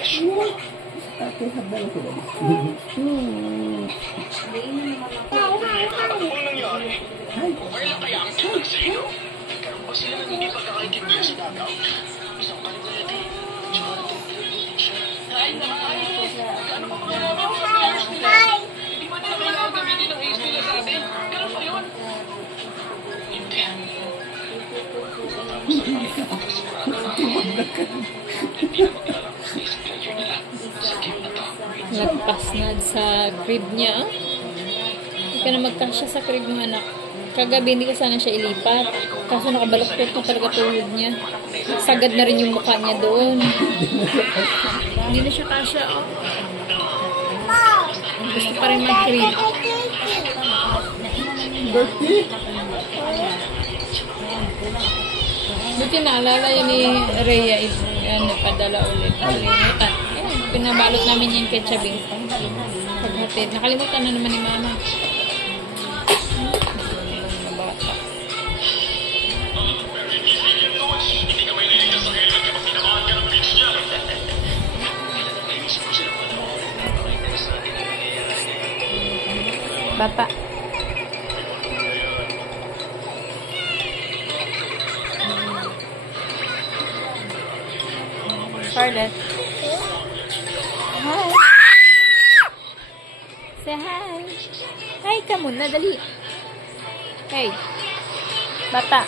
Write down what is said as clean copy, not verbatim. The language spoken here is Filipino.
Ate, habal ko ba? Ano nangyari? Okay lang kaya ang tawag sa iyo? Nagkaroon ba sila ng hindi pagkakaintindihan sa Davao? Isang kaligalati. Siguro ito siya. Ay, gaano pa mga namin ang pag-ayos nila? Hindi ba nila kailangan gamitin ang ayos nila sa atin? Ganun ba yun? Hindi. Tapos ang pagkakasigurado na hindi na maglalabas sa isang pleasure nila. Sakit na to. Nagpasnad sa crib niya. Hindi ka na magkasya sa crib mo, anak. Kagabi hindi ko sana siya ilipat. Kaso nakabaloktot na talaga tuhod niya. Sagad na rin yung mukha niya doon. Hindi na siya kasya, oh. Gusto pa rin mag-crib. Buti naalala yun ni Rhea. Padala ulit. Nakalimutan. Pinabalot namin yung ketchup. Paghatid. Nakalimutan na naman ni Mama. Bata. Bata. Scarlett. Hi. Say hi. Hi ka muna, dali. Hey. Bata.